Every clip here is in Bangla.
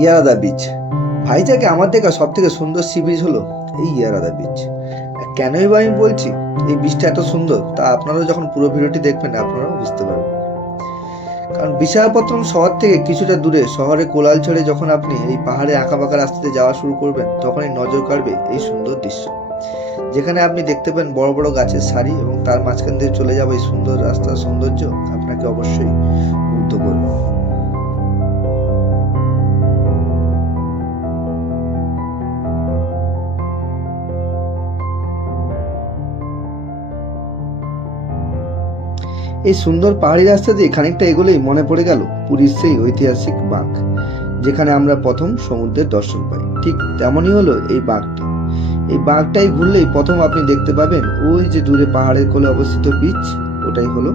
ইয়ারাদা বিচ। ভাইজ্যাগে আমার দেখা সব থেকে সুন্দর সি বিচ হলো এই ইয়ারাদা বিচ। কেনই বা আমি বলছি এই বিচটা এত সুন্দর, তা আপনারাও যখন পুরো ভিডিওটি দেখবেন আপনারাও বুঝতে পারবেন। কারণ বিশাখাপত্তনম শহর থেকে কিছুটা দূরে শহরে কোলাল ছেড়ে যখন আপনি এই পাহাড়ে আঁকা বাঁকা রাস্তাতে যাওয়া শুরু করবেন, তখনই নজর কাড়বে এই সুন্দর দৃশ্য, যেখানে আপনি দেখতে পাবেন বড় বড় গাছের সারি এবং তার মাঝখান দিয়ে চলে যাবে এই সুন্দর রাস্তার সৌন্দর্য আপনাকে অবশ্যই মুগ্ধ করবে। এই সুন্দর পাহাড়ি রাস্তা দিয়ে খানিকটা এগোলেই মনে পড়ে গেল পুরীর সেই ঐতিহাসিক বাঁক, যেখানে আমরা প্রথম সমুদ্রের দর্শন পাই। ঠিক তেমনই হলো এই বাঁকটি। এই বাঁকটাই ঘুরলেই প্রথম আপনি দেখতে পাবেন ওই যে দূরে পাহাড়ের কোলে অবস্থিত বিচ, ওটাই হলো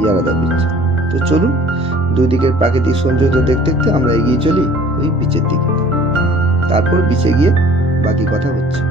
ইয়ারাদা বিচ। তো চলুন দুই দিকের প্রাকৃতিক সৌন্দর্য দেখতে দেখতে আমরা এগিয়ে চলি ওই বিচের দিকে। তারপর বিচে গিয়ে বাকি কথা হচ্ছে।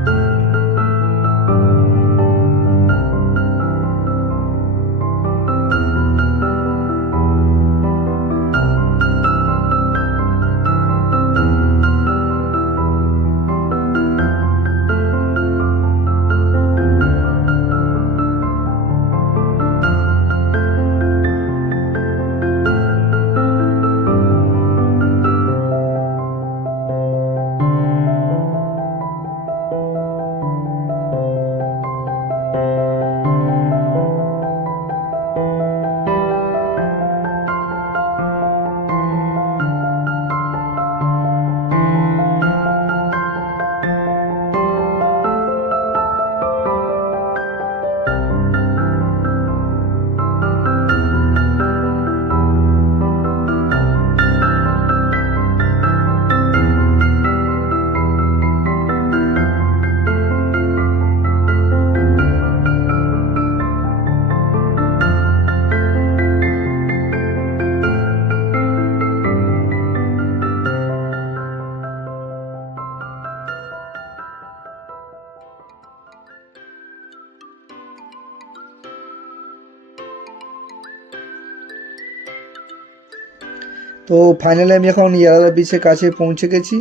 তো ফাইনালি আমি এখন ইয়ারাদা বিচের কাছে পৌঁছে গেছি।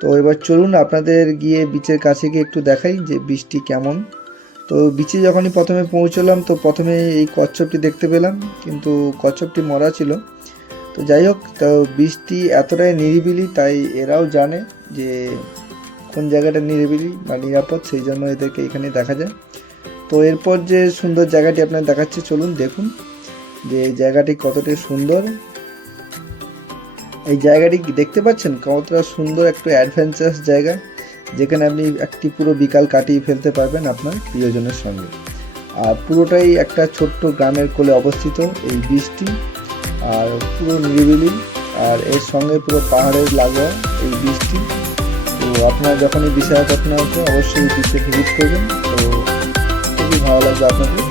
তো এবার চলুন আপনাদের গিয়ে বিচের কাছে গিয়ে একটু দেখাই যে বীজটি কেমন। তো বিচে যখনই প্রথমে পৌঁছলাম তো প্রথমে এই কচ্ছপটি দেখতে পেলাম, কিন্তু কচ্ছপটি মরা ছিল। তো যাই হোক, তো বীজটি এতটাই নিরিবিলি, তাই এরাও জানে যে কোন জায়গাটা নিরিবিলি বা নিরাপদ, সেই জন্য এদেরকে এখানে দেখা যায়। তো এরপর যে সুন্দর জায়গাটি আপনার দেখাচ্ছে, চলুন দেখুন যে এই জায়গাটি কতটা সুন্দর। এই জায়গাটি দেখতে পাচ্ছেন কতটা সুন্দর একটা অ্যাডভেঞ্চারাস জায়গা, যেখানে আপনি একটি পুরো বিকাল কাটিয়ে ফেলতে পারবেন আপনার প্রিয়জনের সঙ্গে। আর পুরোটাই একটা ছোট্ট গ্রামের কোলে অবস্থিত এই বীজটি, আর পুরো নিরিবিলি, আর এর সঙ্গে পুরো পাহাড়ের লাগোয়া এই বীজটি। তো আপনারা যখনই বিশাখাপত্তনম আসবেন অবশ্যই বীজে ভিজিট করবেন, তো খুবই ভালো লাগবে আপনাদের।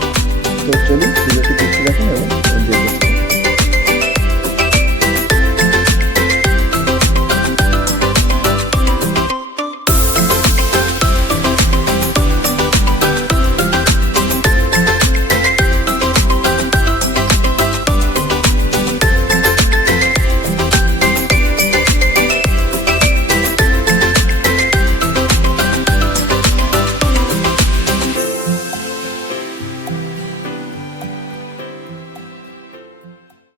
তো চলুন ভিডিওটি দেখতে থাকুন এবং এনজয় করুন।